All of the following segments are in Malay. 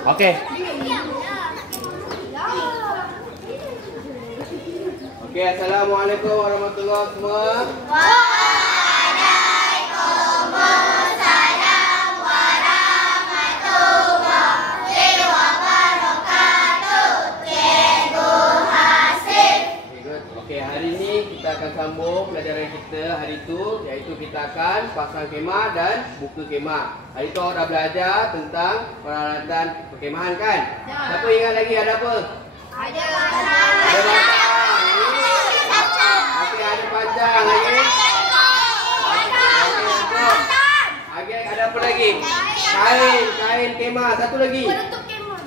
Okey. Okey, assalamualaikum warahmatullahi semua. Waalaikumsalam warahmatullahi wabarakatuh. Cikgu Hasif. Okay, good. Okey, hari ini kita akan sambung pelajaran kita hari itu, iaitu kita akan pasang kemah dan buka kemah. Hari itu awak dah belajar tentang peralatan perkemahan kan? Siapa ingat lagi ada apa? Ada Ada batang. Okey, ada panjang lagi. Okey, ada apa lagi? Kain kemah. Satu lagi.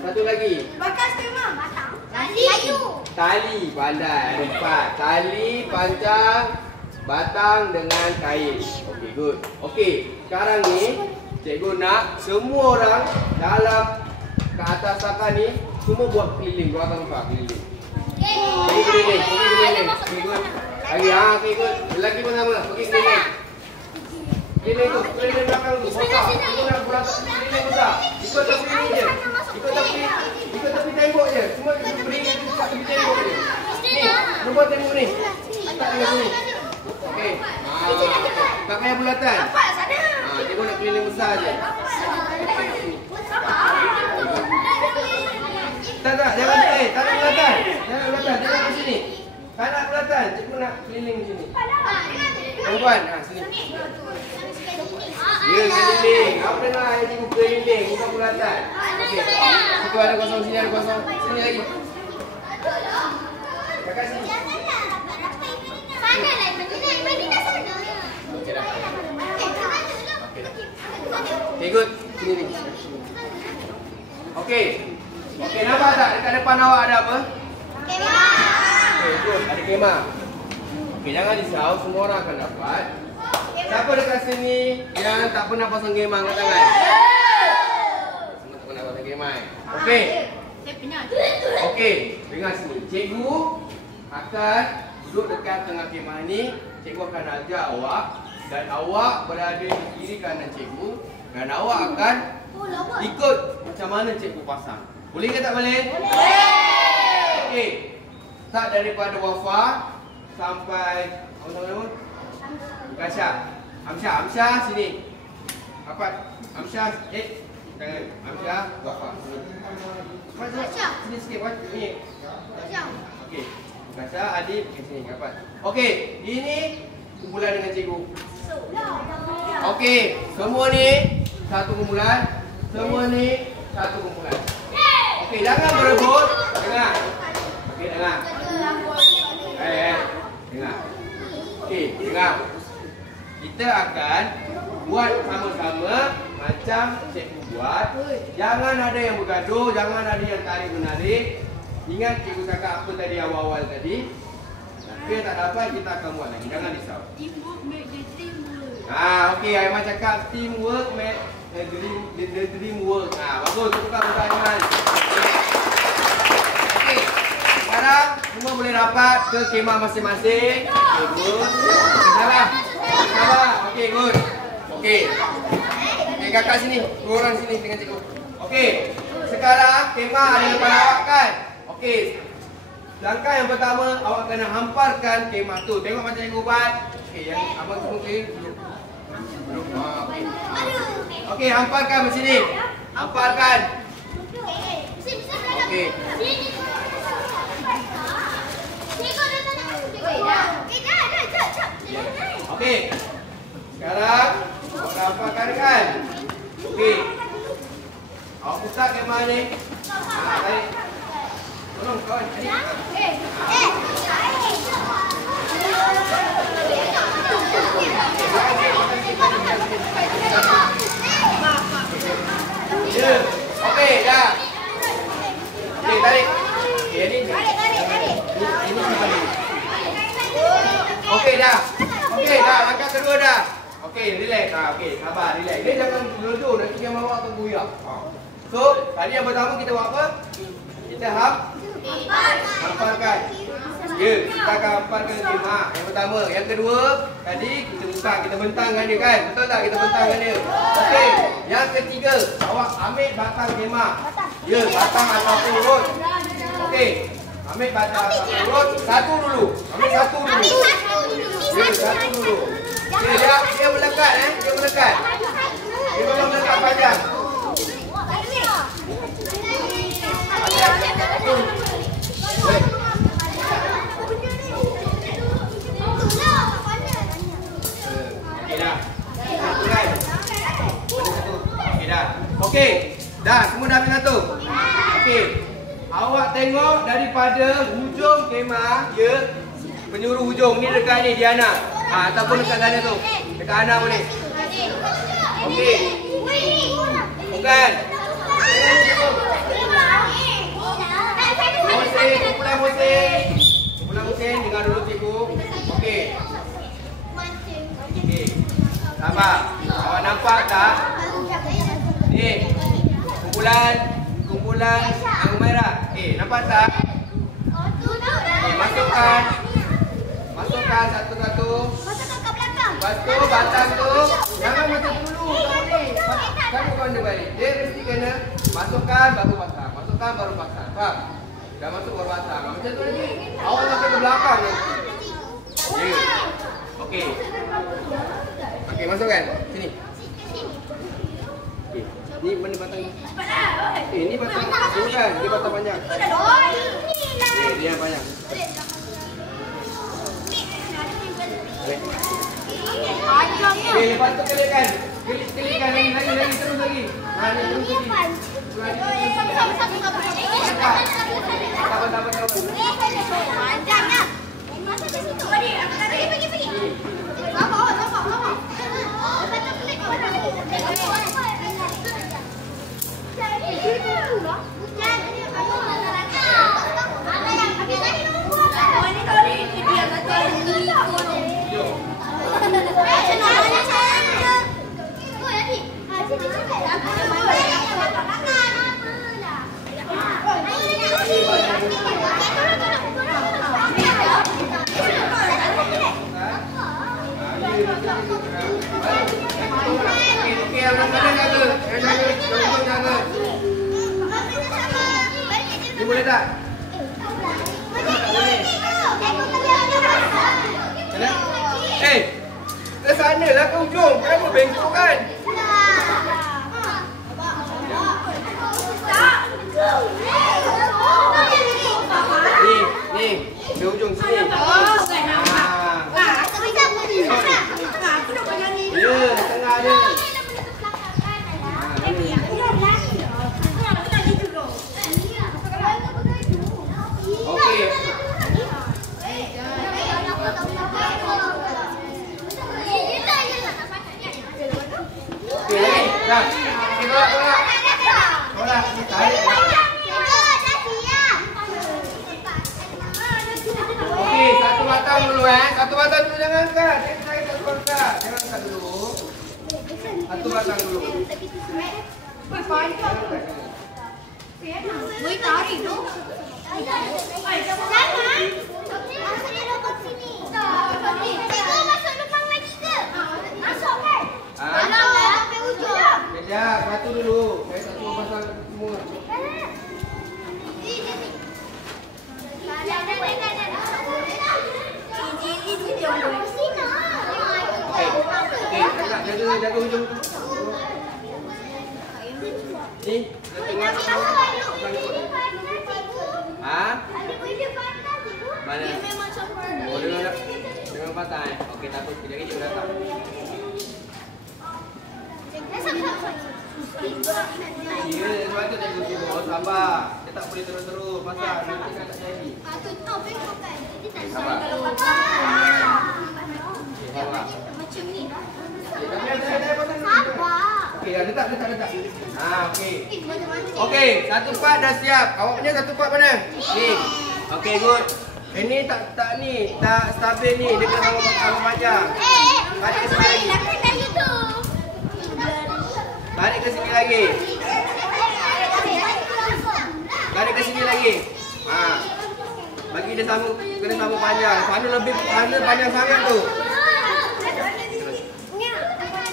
Satu lagi. Bakas kemah. Batang. Kayu. Tali, pandai. Ada 4. Tali, panjang, batang dengan kain. Okey, good. Okey, sekarang ni cikgu nak semua orang dalam ke atas takan ni semua buat keliling, belakang muka keliling. Pergi keliling, pergi keliling. Okey, good. Lagi, okey, good. Lelaki pertama, pergi keliling. Keliling tu, keliling belakang tu. Besar. Ikut nak belakang, keliling besar. Ikut tepi ni je. Ikut tepi tembok je. Semua ikut berdiri dekat tepi tembok je. Ni, nombor tembok ni. Tak dengan sini. Okey. Tak payah bulatan. Cikgu nak keliling besar je. Tak, jangan tak nak bulatan. Jangan bulatan, jangan di sini. Tak nak bulatan, cikgu nak keliling di sini. Perempuan, sini. Ya, keliling. Apa dengar yang cikgu keliling, bukan bulatan. Okey. Situ ada kosong, sini ada kosong. Sini lagi. Kakak sini. Sana lah, Madinah sana. Okey dah. Okey, good. Sini ni. Okey. Okey, nampak tak dekat depan awak ada apa? Kemah. Okey, good. Ada kemah. Okey, jangan risau, semua orang akan dapat. Siapa dekat sini yang tak pernah pasang kemah angkat tangan? Semua tak pernah pasang kemah. Okey. Saya pernah. Okey, dengar sini. Cikgu akan duduk dekat tengah kemah ni. Cikgu akan ajar awak dan awak berada di kiri kanan cikgu dan awak akan ikut macam mana cikgu pasang. Boleh ke tak boleh? Boleh. Okey. Start daripada Wafa sampai apa nama? Kasha. Amsyah sini. Apa? Amsyah, jangan. Amsyah, Wafa. Kasha. Sini sikit, ni. Okey. Kasha, Adib, sini. Kapan? Okey, ini kumpulan dengan cikgu. Okey, semua ni satu kumpulan. Semua ni satu kumpulan. Okey, jangan berebut. Dengar. Okey, dengar. Dengar. Okey, dengar. Kita akan buat sama-sama macam cikgu buat. Jangan ada yang bergaduh, jangan ada yang tarik-menarik. Ingat cikgu cakap apa tadi awal-awal tadi. Jika tak dapat, kita akan buat lagi. Jangan risau. Teamwork make the dream work. Okey, Aiman cakap teamwork make the dream work. Bagus, tukar pertanyaan. Okey. Sekarang semua boleh rapat ke kemah masing-masing. Good. Salah. Okey, good. Okey. Okey, kakak sini. Dua orang sini dengan cikgu. Okey. Sekarang kemah ada depan awak kan? Okey. Langkah yang pertama, awak kena hamparkan kemah tu. Tengok macam cikgu buat. Okey, yang abang semua clear. Okey, hamparkan macam sini. Hamparkan. Okey. Okey. Sekarang awak dah hamparkan kan? Okey. Awak pusat kemah ni. Tarik. Tolong kawan. Ya. Okey, dah. Okey, tarik. Okey, ni. Ini simpan ni. Okey, dah. Okey, dah. Langkah kedua dah. Okey, relax. Okey, sabar, relax. Dia jangan duduk, nanti yang awak akan goyak. So, tadi yang pertama kita buat apa? Kita hamparkan. Ya, kita akan hamparkan kemah. Yang pertama. Yang kedua, tadi kita buka, kita bentangkan dia kan? Betul tak kita bentangkan dia? Okey. Yang ketiga, awak ambil batang kemah. Ya, batang ataupun urut. Okey. Ambil batang ataupun urut. Satu dulu. Ambil satu dulu. Ya, satu dulu. Okey, dia melekat Dia melekat. Dia belum melekat panjang. Okey dah. Okey dah. Okey. Dah, semua dah habis satu. Okey. Awak tengok daripada hujung kemah, ya. Penjuru hujung ni dekat ni Diana. Ataupun dekat sana tu. Dekat Ana boleh. Okey. Bukan. Kumpulan musim. Dengar dulu cikgu. Okey. Okey. Sabar. Awak nampak tak? Ni. Kumpulan anggur merah. Nampak tak? Masukkan satu-satu. Lepas tu batang tu jangan macam dulu. Tak boleh. Kamu kena balik. Dia mesti kena masukkan baru pasang. Masukkan baru pasang. Faham? Dah masuk baru pasang. Macam tu lagi. Awak masuk ke belakang ni. Ya. Okey. Okey, masukkan. Sini. Okey. Ni mana batang ni? Ni batang. Bukan, dia batang panjang. Dia yang panjang. Okey, lepas tu kelihkan. Kelihkan lagi, terus lagi. Ni terus lagi. Panjangnya. Masa di situ. Pergi. Lama. Betul klik orang. Okey, abang jaga. Jaga. Ni boleh tak? Ke sana lah ke hujung. Kenapa bengkok kan? Ni. Ke hujung sini. Ya, tengah dia. Okey. Okey, lagi. Dah. Okey, tolak. Tolak. Tarik. Okey, satu batang dulu Satu batang dulu jangan angkat. Tarik satu angkat. Jangan angkat dulu. Satu batang dulu. Boleh tarik tu. Jangan. Cikgu masuk lubang lagi ke? Masuk kan? Dalam sampai hujung. Sekejap, satu dulu. Saya tak cuba pasang semua. Okey, jaga hujung tu. Ni, tengah. Mana? Oh, dengan patah Okey, takut kejap lagi dia datang. Ya, sebab tu cikgu suruh sabar. Dia tak boleh terus-terus pasang. Nanti kan tak jadi. Sabar. Sabar. Macam ni. Okey, dah letak. Okey. Okey, satu part dah siap. Awak punya satu part mana? Ni. Okey, good. Ini tak stabil ni. Dia kena sama panjang. Tarik ke sini lagi. Tarik ke sini lagi. Tarik ke sini lagi. Bagi dia kena sama panjang. Sana panjang sangat tu.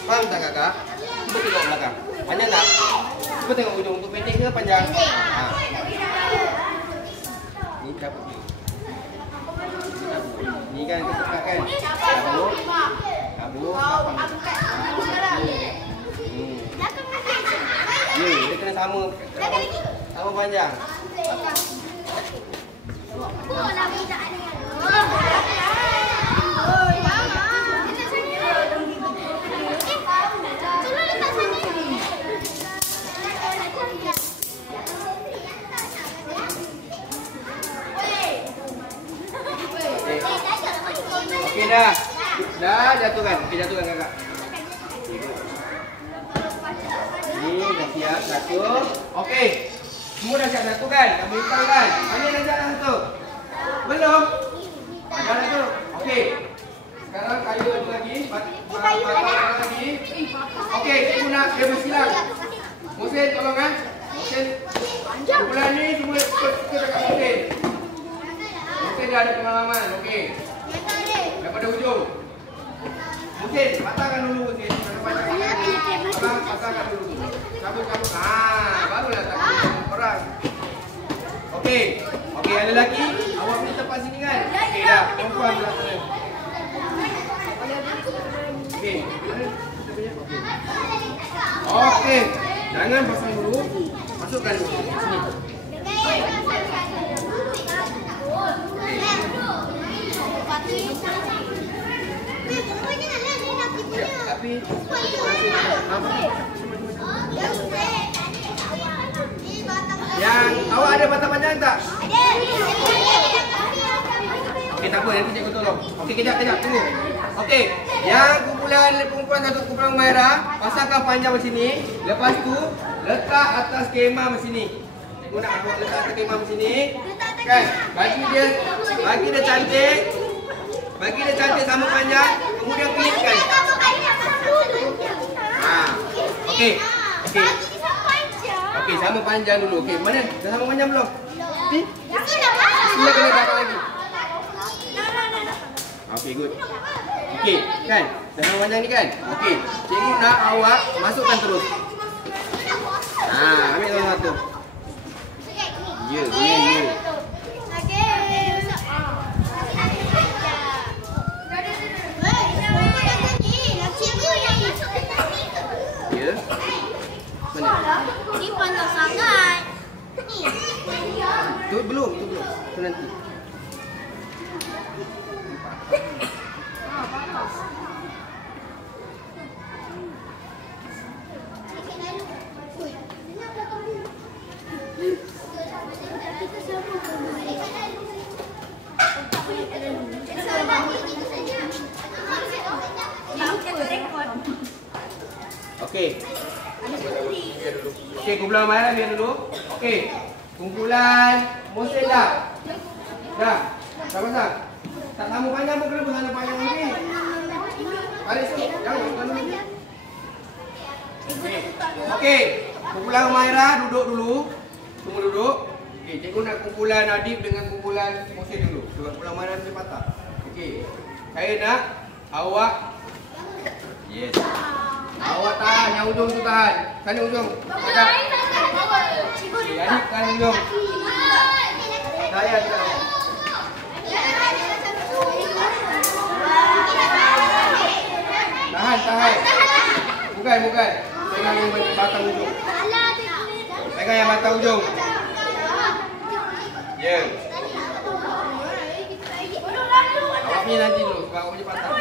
Faham tak kakak? Cuba tengok belakang. Panjang tak? Cuba tengok ujung tu pendek ke panjang? Ha. Ni dapat ni. Ni kan ketukat kan? Kabur. Kabur. Ya, dia kena sama. Sama panjang. Okey dah. Dah jatuhkan. Okey jatuhkan kakak. Ni dah siap satu. Okey. Semua dah siap satu kan? Dah beritahu kan? Mana dah siap satu? Belum? Dah satu. Okey. Sekarang kayu lagi. Patah lagi. Okey, cikgu nak dia bersilang. Musin tolong kan? Musin. Bulan ni semua kita dekat Musin. Musin dah ada pengalaman. Okey. Daripada ujung. Musin, patahkan dulu Musin. Patahkan dulu. Cabut-cabut. Barulah tak orang. Okey. Okey, ada lelaki. Awak ni tempat sini kan? Okey dah. Perempuan belah sana. Okey. Okey. Jangan pasang dulu. Masukkan dulu. Sini. Tapi yang awak ada batang panjang tak? Ada. Okey, tak apa, nanti cikgu tolong. Okey, kejap, tunggu. Okey, yang kumpulan perempuan atau kumpulan Humairah, pasangkan panjang di sini. Lepas tu, letak atas kemah di sini. Cikgu nak awak letak atas kemah di sini. Kan? Bagi dia cantik. Bagi dia cantik sama panjang, kemudian klipkan. Okey. Okey. Okey, sama panjang dulu. Okey, mana? Dah sama panjang belum? Sila kena dapat lagi. Okey, good. Okey, kan? Dah sama panjang ni kan? Okey. Cikgu nak awak masukkan terus. Ambil satu-satu. Ya, ya. Ini panjang sangat. Tu belum. Tu nanti. Okey. Okey, kumpulan Humairah biar dulu. Okey. Kumpulan Musin dah. Dah. Dah pasang. Tak sama panjang pun kena pasang panjang lagi. Balik sikit. Jangan dulu. Okey. Kumpulan Humairah duduk dulu. Semua duduk. Okey, cikgu nak kumpulan Adib dengan kumpulan Musin dulu. Sebab kumpulan Humairah mesti patah. Okey. Saya nak awak. Yes. Awak tahan, yang ujung tu tahan. Sana ujung. Dekat. Adib kan ujung. Saya dekat. Tahan. Bukan. Pegang yang batang ujung. Pegang yang batang ujung. Ya. Awak punya nanti dulu, sebab awak punya patah.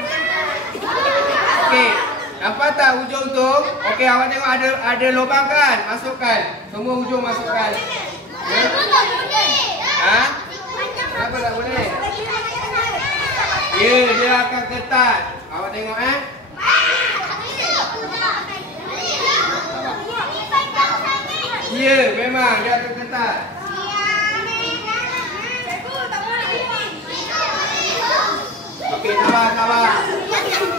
Okey. Nampak tak ujung tu? Okey, awak tengok ada lubang kan? Masukkan. Semua ujung masukkan. Ya? Ha? Kenapa tak boleh? Ya, dia akan ketat. Awak tengok Ya, memang dia akan ketat. Okey, sabar.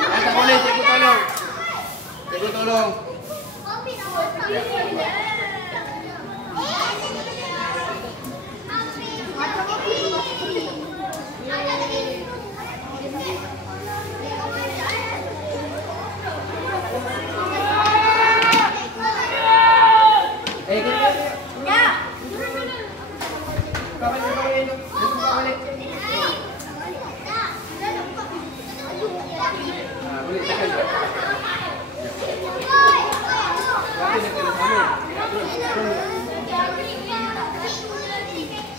Tak boleh, cikgu tolong.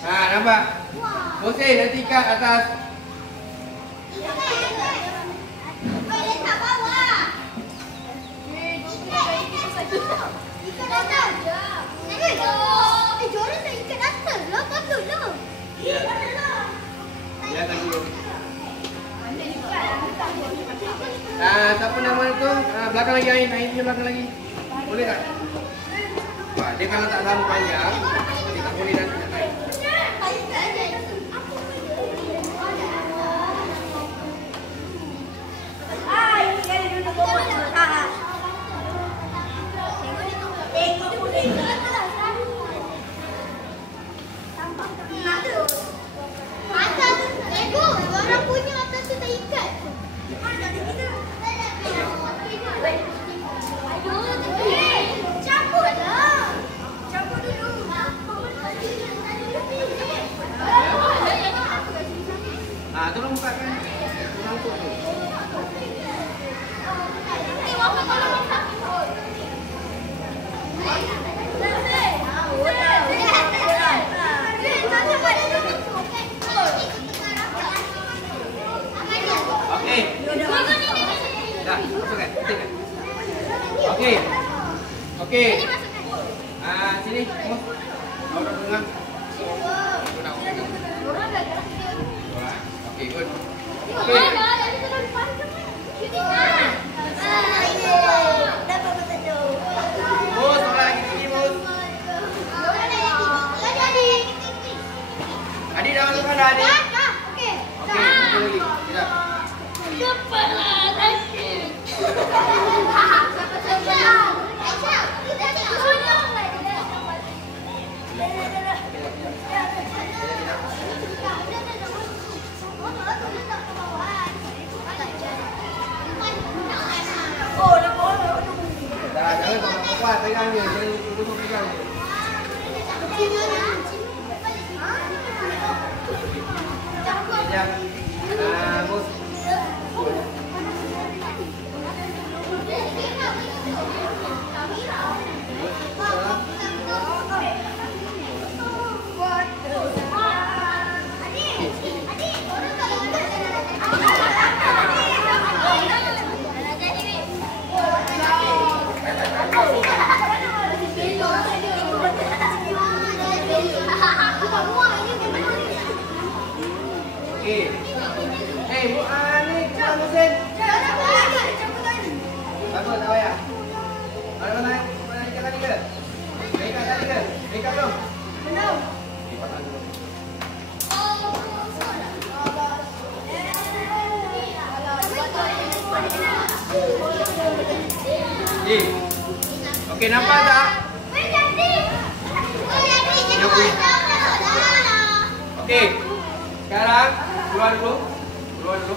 Nampak? Hussein nanti ikat atas. Letak bawah. Ikat atas. Jordan tak ikat atas lah. Patutlah. Ya kan dulu. Siapa nama itu? Belakang lagi Ain punya belakang lagi. Boleh tak? Wah, dia kalau tak lama panjang, dia tak boleh nanti nak naik. Orang punya atas tu tak ikat. Campur dah. Campur dulu. Tolong bukakan. Tolong tu. Okey. Dah, masukkan. Masukkan. Okey. Okey. Sini. Kau dah tengah. Okey, good. Okey. Bos, orang lagi tinggi, bos. Adik dah masukkan dah, adik. Okey, satu lagi. Sekejap. Dah, jangan kuat-kuat pegang dia. Jangan tutup pegang dia. Sekejap. Bos. Okey. Bu, ni cepat Hussein. Bagus, tak payah. Mana ikat tadi ke? Ikat tadi ke? Ikat belum? Belum. Okey, nampak tak? Okey. Sekarang keluar dulu. Keluar dulu.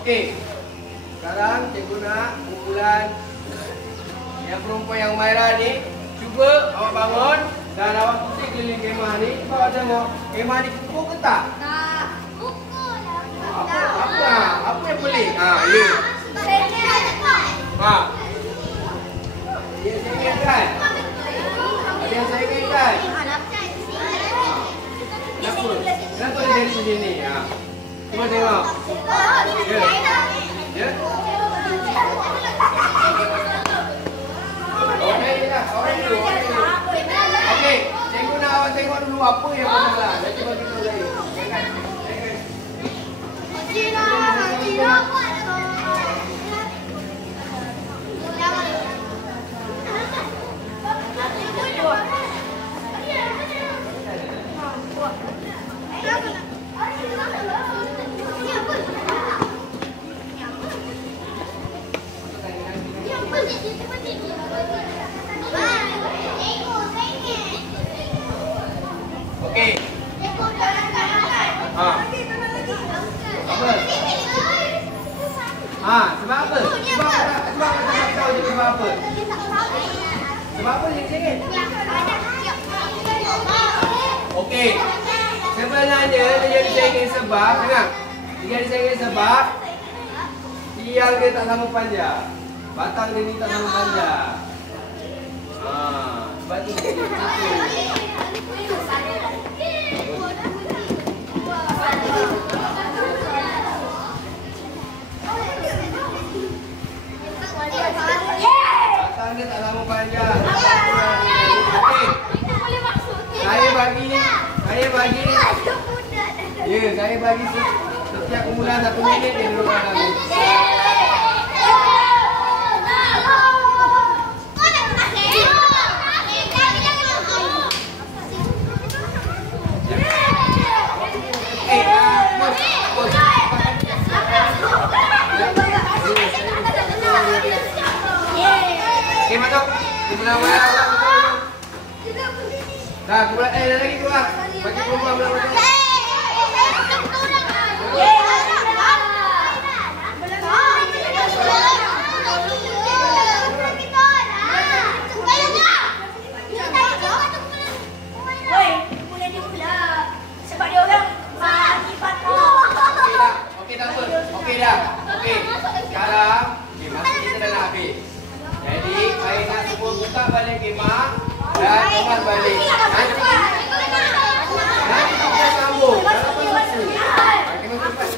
Okey. Sekarang cikgu nak kumpulan yang perempuan yang Umairah ni, cuba awak bangun dan awak pusing keliling kemah ni. Cuba awak tengok kemah ni kukuh ke tak? Tak. Kukuh lah. Apa yang pelik? Ya. Dia sengit kan? Ada yang sengit kan? Kenapa dia jadi macam ni? Cuba tengok. Ya? Okey, cikgu nak awak tengok dulu apa yang masalah. Nanti bagi tahu lagi. Okey. Sebab apa? Sebab tahu je sebab apa? Sebab apa dia sengit? Okey. Sebenarnya dia jadi sengit sebab, dengar. Dia jadi sengit sebab tiang dia tak sama panjang. Batang dia ni tak sama panjang. Sebab tu dia jadi macam tu. Batang dia tak lama panjang. Okey. Saya bagi setiap kemudahan 1 minit dia duduk dalam ni. Okey, masuk. Kumpulan wayang. Dah, kumpulan lagi tu lah. Bagi kumpulan masuk. Okey, tak apa. Okey dah. Okey. Sekarang, masa kita dah nak habis. Jadi, saya nak semua buka balik kemah dan kemas balik. Nanti kita sambung. Dalam pengurusan. Kemah cepat.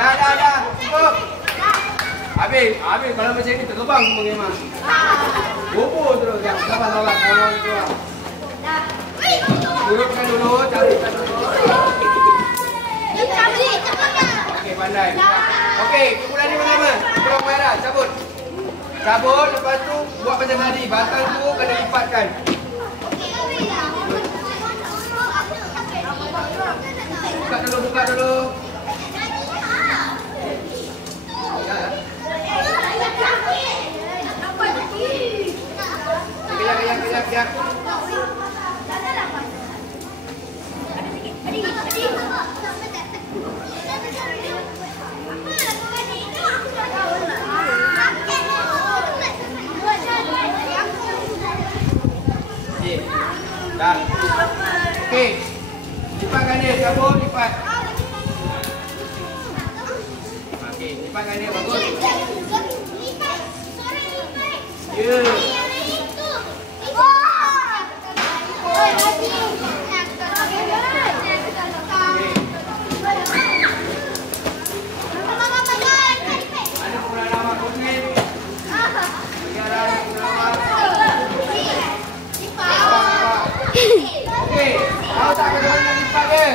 Dah. Cukup. Habis. Kalau macam ni terbang semua kemah. Bobor terus. Sabar. Dudukkan dulu. Cabutkan dulu. Okey, pandai. Okey, kumpulan ni pertama. Kumpulan merah. Cabut, lepas tu buat macam tadi. Batang tu kena lipatkan. Buka dulu. Kejap. Dah. Okey. Lipatkan dia, cabut, lipat. Okey, lipatkan dia, bagus. Ya. Okey, tahu tak macam mana lipat dia?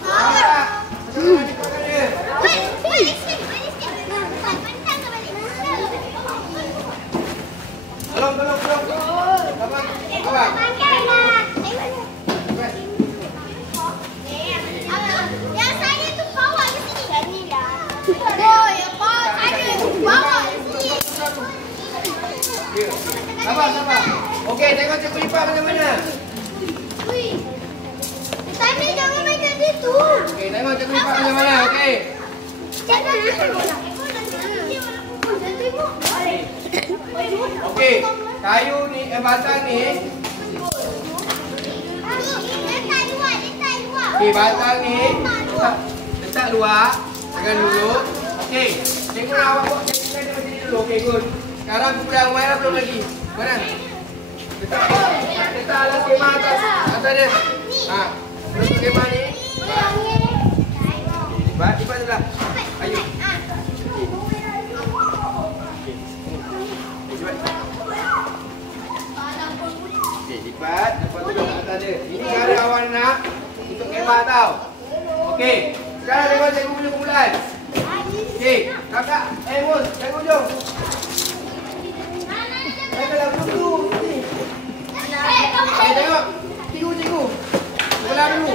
Tahu tak? Macam mana lipatkan dia? Tolong. Abang. Yang saya tu bawa ke sini. Oh, yang bawa ke sini. Sabar. Okey, tengok cikgu lipat macam mana? Tadi jangan main kat situ. Okey, tengok cikgu lipat macam mana? Okey. Okey, kayu ni, batang ni. Okey, batang ni letak luar. Tekan dulu. Okey, cikgu nak awak buat cikgu macam ni dulu. Okey, good. Sekarang kumpulan merah belum lagi. Mana? Letak alas kemah atas dia. Letak kemah ni. Lipat sebelah. Ayo. Okey, lipat. Lepas tu letak atas dia. Ini cara awak nak untuk kemah tau. Okey, sekarang tengok cikgu punya kumpulan. Okey, kakak. Mus, tengok jom. Kalau dulu ni. Tengok. Cikgu. Sebelah dulu.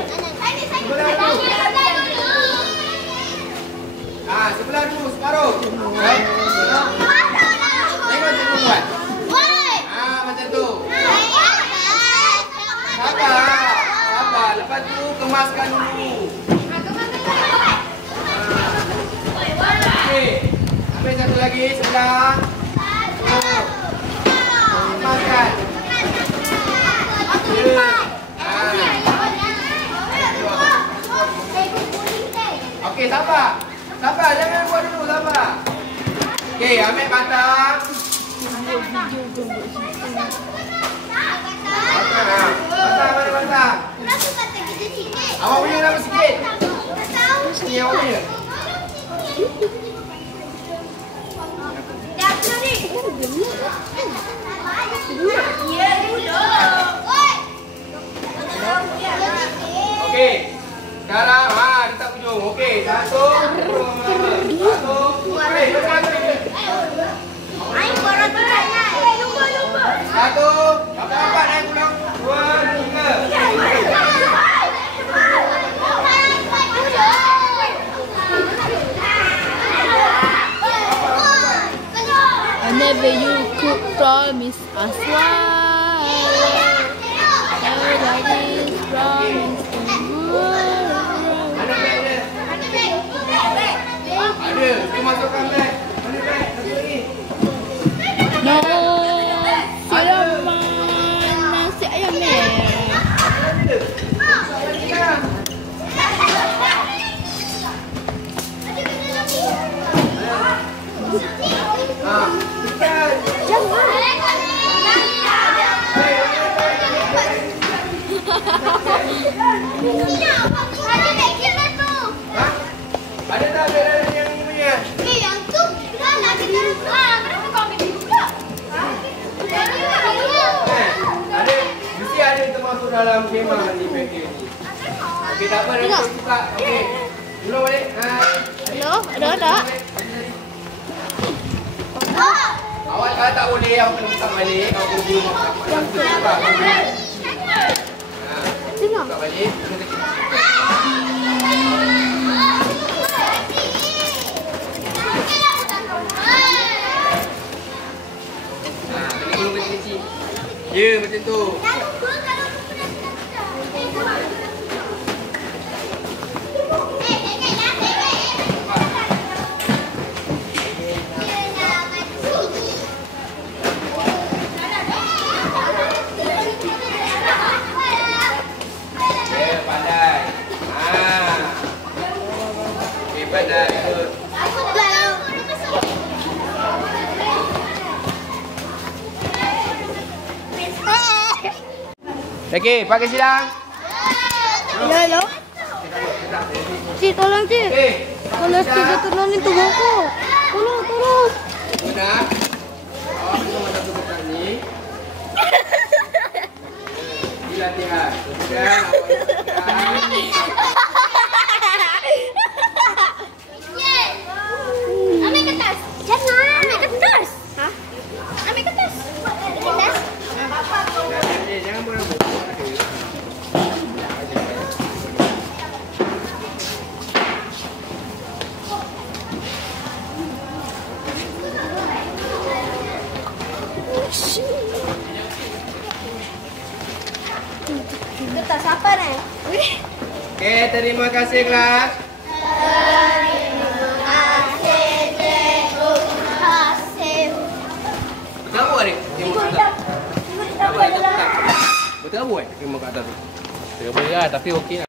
Sebelah dulu separuh. Tengok cikgu buat. Macam tu. kemaskan dulu. Okey. Ambil satu lagi sebelah. Kemaskan. Okey, sabar. Sabar, jangan buat dulu, sabar. Okey, ambil batang. Batang mana batang? Awak punya nama sikit. Sini awak punya. Okey. Sekarang letak ujung. Okey, satu. Satu. Okey, satu. Dapat naik pulang. 2, 3. Whenever you could promise us why everybody's promise the world. Ada, kita masukkan beg. Mana beg? Satu lagi. No, nasi ayam merah. Ada tak beg yang ini punya? Yang tu kan ada kenapa kau ambil juga? Ada, mesti ada termasuk dalam kemah ni package ni. Okey, tak apa, nanti buka. Okey. Ulang balik. Ada. Awak kalau tak boleh, awak kena buka balik. Awak kena buka balik. Buka balik. Kena gulung kecil-kecil. Ya, macam tu. Okey, pakai silang. Hello. Cik, tolong cik. Okey. Kalau tidak tolongin tubuhku. Tolong. Benar. Awak kena satu kotak ni. Ini latihan. Kemudian awak Ambil kertas. Jangan. Ambil kertas. Hah? Ambil kertas. Kertas. jangan berambut. Kertas apa ni? Okey, terima kasih kelas. Betul apa ni? Terima kasih. Betul apa? Terima kasih. Terima kasih lah, tapi okey lah.